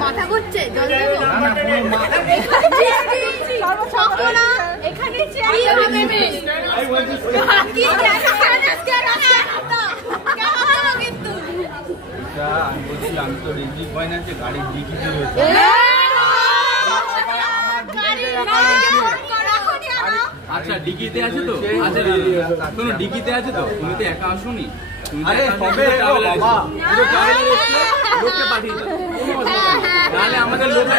মাথা ঘুরছে বলছিলাম তো রিজিক ফাইন্যান্সে গাড়ির ডিকিতে রয়েছে। আচ্ছা ডিকিতে আছে তো? আচ্ছা শোনো ডিকিতে আছে তো? তুমি তো একা আসোনি, আরে হবে বাবা পুরো ট্রাভেলার এসে লোককে পাঠিয়ে দাও, নাহলে আমাদের লোক